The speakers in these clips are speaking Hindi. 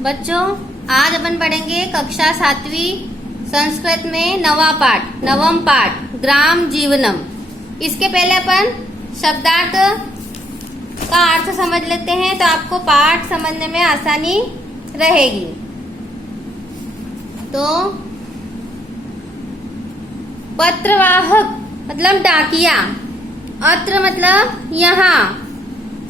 बच्चों, आज अपन पढ़ेंगे कक्षा 7वीं संस्कृत में नवम पाठ ग्राम जीवनम। इसके पहले अपन शब्दार्थ का अर्थ समझ लेते हैं तो आपको पाठ समझने में आसानी रहेगी। तो पत्रवाहक मतलब डाकिया, अत्र मतलब यहाँ,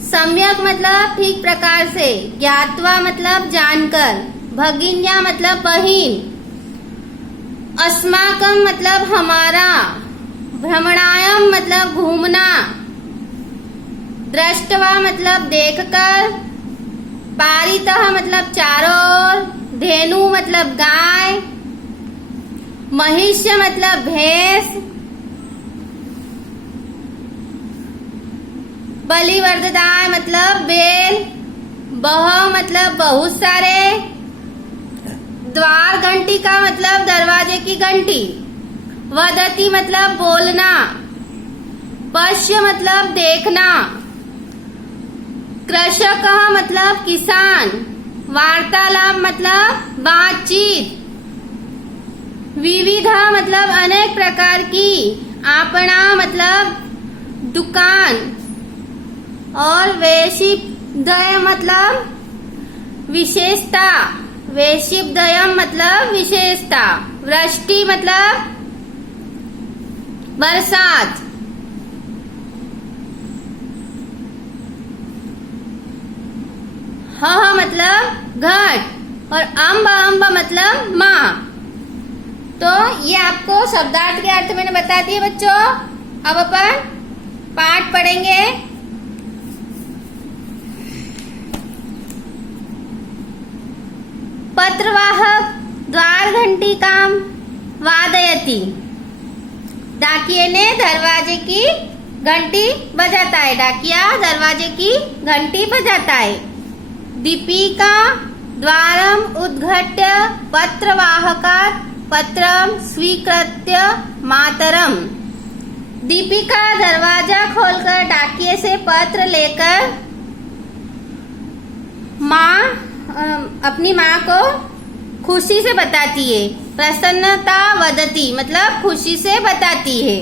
सम्यक मतलब ठीक प्रकार से, ज्ञात्वा मतलब जानकर, भगिन्या मतलब बहिन, अस्माकम मतलब हमारा, भ्रमणायम मतलब घूमना, दृष्टवा मतलब देखकर, पारितः मतलब चारों ओर, धेनु मतलब गाय, महिष्य मतलब भैंस, बलिवर्धदाय मतलब बेल, बह मतलब बहुत सारे, द्वार घंटी का मतलब दरवाजे की घंटी, वदति मतलब बोलना, पश्य मतलब देखना, कृषक मतलब किसान, वार्तालाप मतलब बातचीत, विविधा मतलब अनेक प्रकार की, आपणा मतलब दुकान, और वेशिपदय मतलब विशेषता, वेशिपदयम मतलब विशेषता, वृष्टि मतलब बरसात, ह मतलब घट, और अम्ब मतलब माँ। तो ये आपको शब्दार्थ के अर्थ मैंने बता दिए बच्चों। अब अपन पाठ पढ़ेंगे। पत्रवाहक द्वार घंटी काम वादयति, डाकिये ने दरवाजे की घंटी बजाता है, डाकिया दरवाजे की घंटी बजाता है। दीपिका द्वारम उद्घाट्य पत्रवाहकात् पत्रम स्वीकृत्य मातरम, दीपिका दरवाजा खोलकर डाकिये से पत्र लेकर माँ अपनी माँ को खुशी से बताती है। प्रसन्नता वदती मतलब खुशी से बताती है।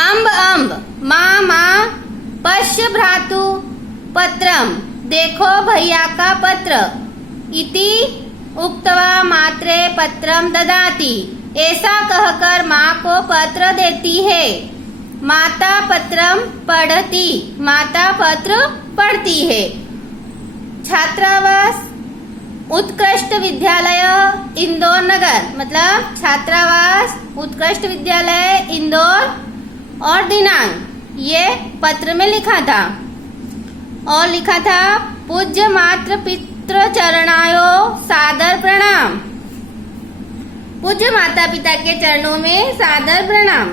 अम्ब माँ पश्य भ्रातु पत्रम, देखो भैया का पत्र, इति उक्तवा मात्रे पत्रम ददाति, ऐसा कहकर माँ को पत्र देती है। माता पत्रम पढ़ती, माता पत्र पढ़ती है। छात्रावास उत्कृष्ट विद्यालय इंदौर नगर मतलब छात्रावास उत्कृष्ट विद्यालय इंदौर, और दिनांक ये पत्र में लिखा था। और लिखा था पूज्य मातृ पितृ चरणायो सादर प्रणाम, पूज्य माता पिता के चरणों में सादर प्रणाम।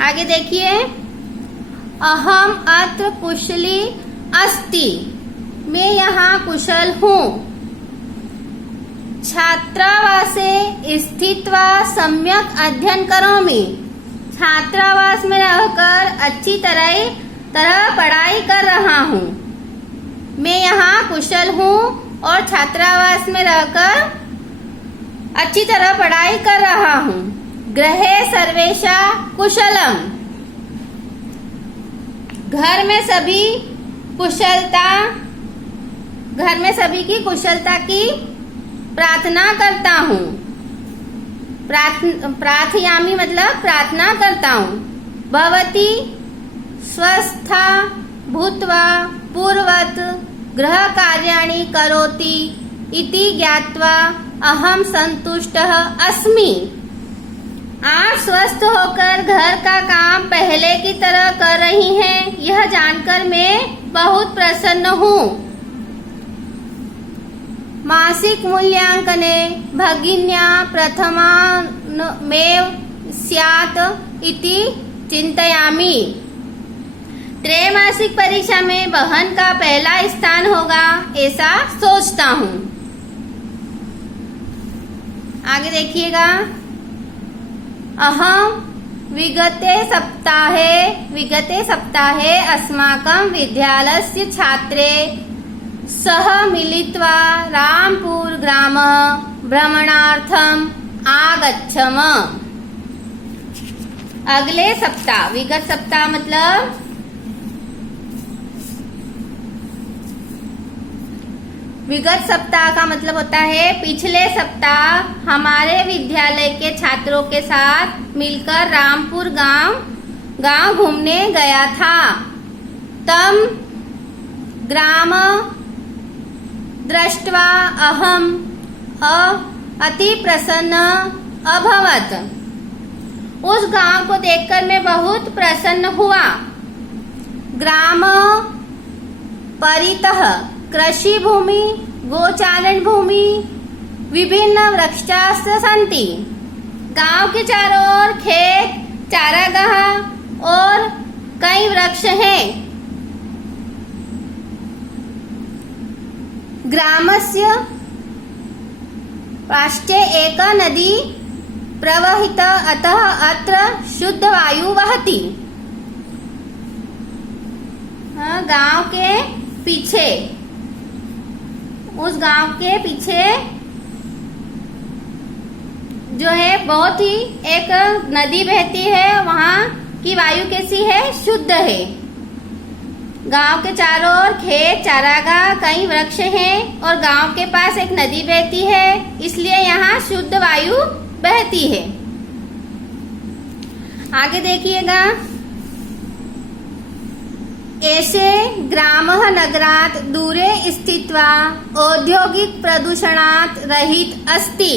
आगे देखिए, अहम अत्र कुशली अस्ति, मैं यहाँ कुशल हूँ। छात्रावासे स्थित्वा सम्यक अध्ययन करोमि, छात्रावास में रहकर अच्छी तरह पढ़ाई कर रहा हूँ। मैं यहाँ कुशल हूँ और छात्रावास में रहकर अच्छी तरह पढ़ाई कर रहा हूँ। गृहे सर्वेशा कुशलम, घर में सभी की कुशलता की प्रार्थना करता हूँ। प्रार्थयामी मतलब प्रार्थना करता हूँ। भवती स्वस्था भूत्वा पूर्वत गृह कार्याणि करोति इति ज्ञात्वा अहम संतुष्टः अस्मि, आप स्वस्थ होकर घर का काम पहले की तरह कर रही हैं, यह जानकर मैं बहुत प्रसन्न हूँ। मासिक मूल्यांकने भगिन्या प्रथमामेव स्यात् इति चिंतयामि, त्रैमासिक परीक्षा में बहन का पहला स्थान होगा ऐसा सोचता हूँ। आगे देखिएगा, अहम विगते सप्ताहे अस्माकं विद्यालयस्य छात्रे सह मिलित्वा रामपुर ग्राम भ्रमणार्थम आगच्छम। अगले सप्ताह, विगत सप्ताह मतलब विगत सप्ताह का मतलब होता है पिछले सप्ताह हमारे विद्यालय के छात्रों के साथ मिलकर रामपुर गांव घूमने गया था। तम ग्राम दृष्ट्वा अहम अति प्रसन्न अभवत। उस गांव को देखकर मैं बहुत प्रसन्न हुआ। ग्राम परितः कृषि भूमि, गोचारण भूमि, विभिन्न वृक्षाश्च सन्ति। गांव के चारों ओर खेत, चारागाह और कई वृक्ष हैं। ग्रामस्य पार्श्वे एक नदी प्रवहित, अतः अत्र शुद्ध वायु वहति। गांव के पीछे, उस गांव के पीछे जो है बहुत ही एक नदी बहती है। वहां की वायु कैसी है? शुद्ध है। गांव के चारों ओर खेत, चारागाह, कई वृक्ष हैं और गांव के पास एक नदी बहती है, इसलिए यहाँ शुद्ध वायु बहती है। आगे देखिएगा, एषे ग्रामः नगरात् दूरे स्थित्वा औद्योगिक प्रदूषणात् रहित अस्ति।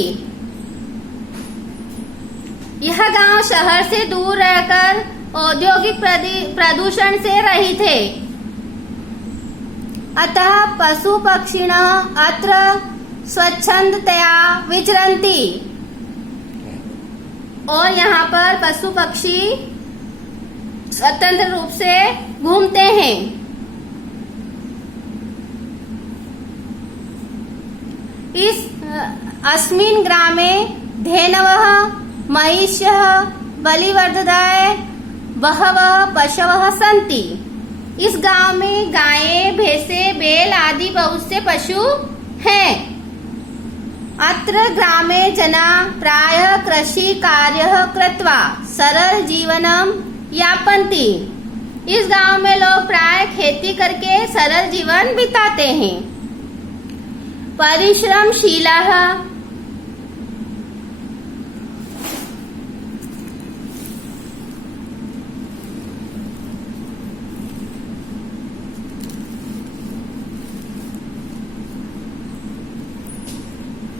यह गांव शहर से दूर रहकर औद्योगिक प्रदूषण से रहित है। अतः पशु पक्षिणः अत्र स्वच्छंदतया विचरन्ति। और यहाँ पर पशु पक्षी स्वतंत्र रूप से घूमते हैं। इस अस्मिन् ग्रामे धेनवः, महिष्यः, बलिवर्धनाय बहवः पशवः सन्ति। इस गांव में गायें, भैंसे, बैल आदि बहुत से पशु हैं। अत्र ग्रामे जना प्रायः कृषि कार्यः कृत्वा सरल जीवनम यापन्ति। इस गांव में लोग प्राय खेती करके सरल जीवन बिताते हैं। परिश्रमशीलः,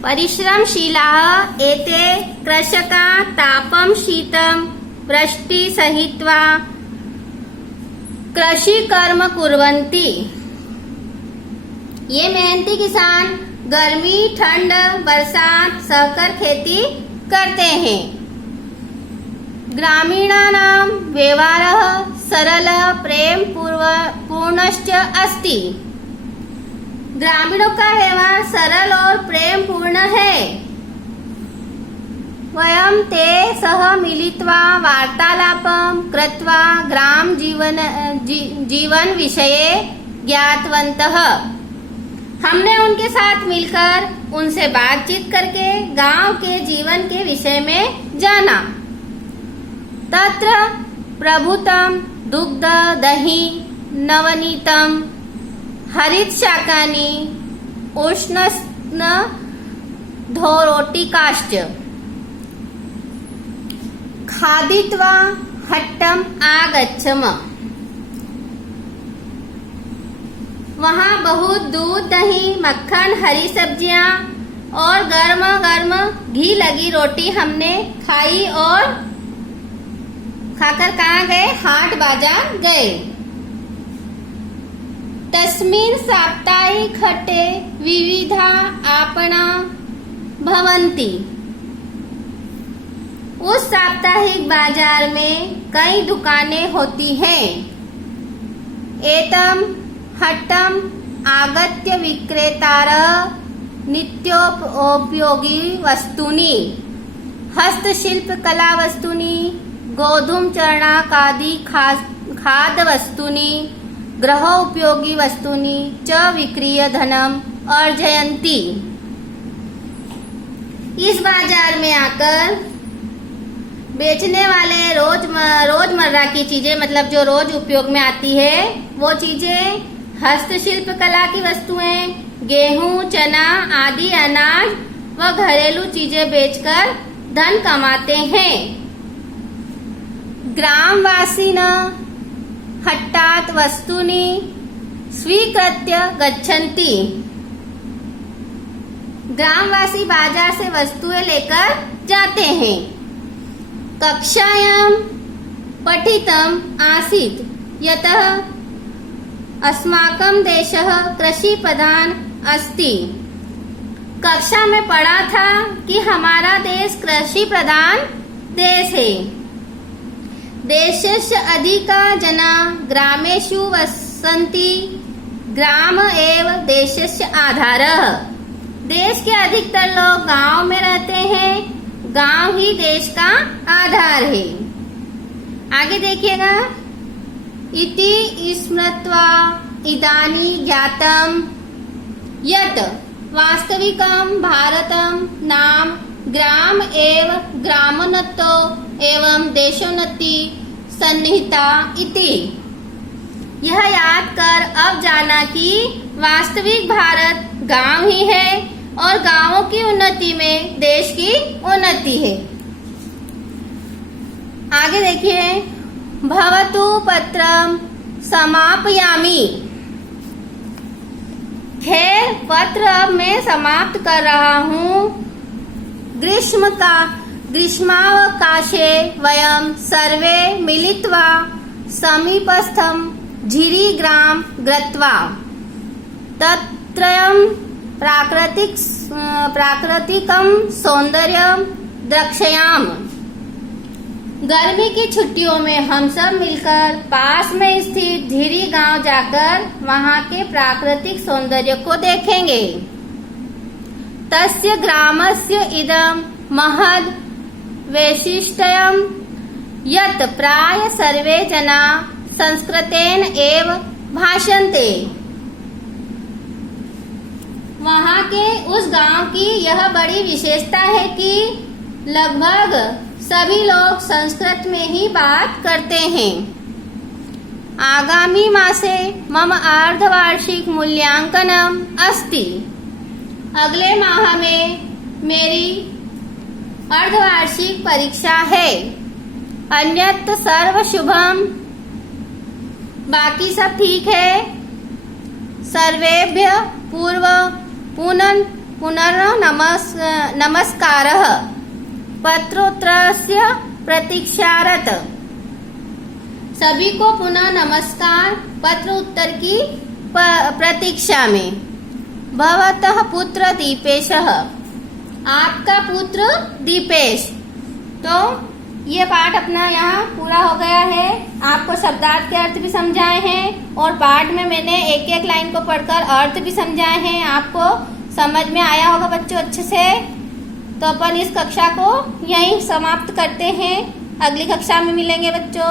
परिश्रमशीलाः एते कृषका तापं शीतं वृष्टि सहित्वा कृषि कर्म कुर्वन्ति। ये मेहनती किसान गर्मी, ठंड, बरसात सहकर खेती करते हैं। ग्रामीणानां व्यवहारः सरलः प्रेम पूर्णश्च अस्ति। ग्रामीणों का व्यवहार सरल और प्रेम पूर्ण है। वयं ते सह मिलित्वा वार्तालापं कृत्वा ग्राम जीवन विषये ज्ञातवन्तः। हमने उनके साथ मिलकर उनसे बातचीत करके गांव के जीवन के विषय में जाना। तत्र प्रभुतं दुग्ध दही नवनीतम हरित शाकानि उष्ण धोरोटिकाश्च खादित्वा हट्टम आगच्छम। वहाँ बहुत दूध, दही, मक्खन, हरी सब्जियां और गर्म गर्म घी लगी रोटी हमने खाई और खाकर कहाँ गए? हाट बाजार गए। तस्मिन् साप्ताहिकहट्टे विविधा आपणा भवन्ति। उस साप्ताहिक बाजार में कई दुकानें होती हैं। एतम हट्टम आगत्य विक्रेतारः नित्योपयोगी वस्तूनि, हस्तशिल्प कला वस्तूनि, गोधूम चर्णाकादि खाद्य वस्तूनि गृहोपयोगी वस्तूनि च विक्रीय धनम अर्जयन्ति। इस बाजार में आकर बेचने वाले रोजमर्रा की चीजें, मतलब जो रोज उपयोग में आती है वो चीजें, हस्तशिल्प कला की वस्तुएं, गेहूं, चना आदि अनाज व घरेलू चीजें बेचकर धन कमाते हैं। ग्रामवासिन हट्टात् वस्तूनि स्वीकृत्य गच्छन्ति। ग्रामवासी बाजार से वस्तुएं लेकर जाते हैं। कक्षायां पठितम् आसीत् यतः अस्माकं देशः कृषि प्रधान अस्ति। कक्षा में पढ़ा था कि हमारा देश कृषि प्रधान देश है। देशस्य अधिका जना ग्रामेषु वसन्ति, ग्राम एव देशस्य आधारः। देश के अधिकतर लोग गांव में रहते हैं, गांव ही देश का आधार है। आगे देखिएगा, इति स्मृत्वा इदानी ज्ञातम् यत् वास्तविकं भारतं नाम ग्राम एव ग्रामोन्नतो एवं देशोन्नति सन्निहिता इति। यह याद कर अब जाना कि वास्तविक भारत गांव ही है और गांवों की उन्नति में देश की उन्नति है। आगे देखिए, भवतु पत्रम समापयामि। खैर पत्र अब मैं समाप्त कर रहा हूँ। ग्रीष्मावकाशे वयं सर्वे मिलित्वा समीपस्थं झिरिग्राम गत्वा तत्रत्यं प्राकृतिकं सौन्दर्यं द्रक्ष्याम। गर्मी की छुट्टियों में हम सब मिलकर पास में स्थित झिरी गांव जाकर वहां के प्राकृतिक सौंदर्य को देखेंगे। तस्य ग्रामस्य इदं महद् वैशिष्ट्यं यत् प्राय सर्वे जना संस्कृतेन एव भाषन्ते। वहां के उस गांव की यह बड़ी विशेषता है कि लगभग सभी लोग संस्कृत में ही बात करते हैं। आगामी मासे मम अर्धवार्षिक मूल्यांकनम अस्ति। अगले माह में मेरी अर्धवार्षिक परीक्षा है। अन्यत सर्व शुभम। बाकी सब ठीक है। सर्वेभ्य नमस्कारः। पत्रोत्तरस्य प्रतीक्षारत। सभी को पुनः नमस्कार पत्र उत्तर की प्रतीक्षा में। भवतः पुत्र दीपेशः। आपका पुत्र दीपेश। तो ये पाठ अपना यहाँ पूरा हो गया है। आपको शब्दार्थ के अर्थ भी समझाए हैं और पाठ में मैंने एक एक लाइन को पढ़कर अर्थ भी समझाए हैं। आपको समझ में आया होगा बच्चों अच्छे से। तो अपन इस कक्षा को यहीं समाप्त करते हैं। अगली कक्षा में मिलेंगे बच्चों।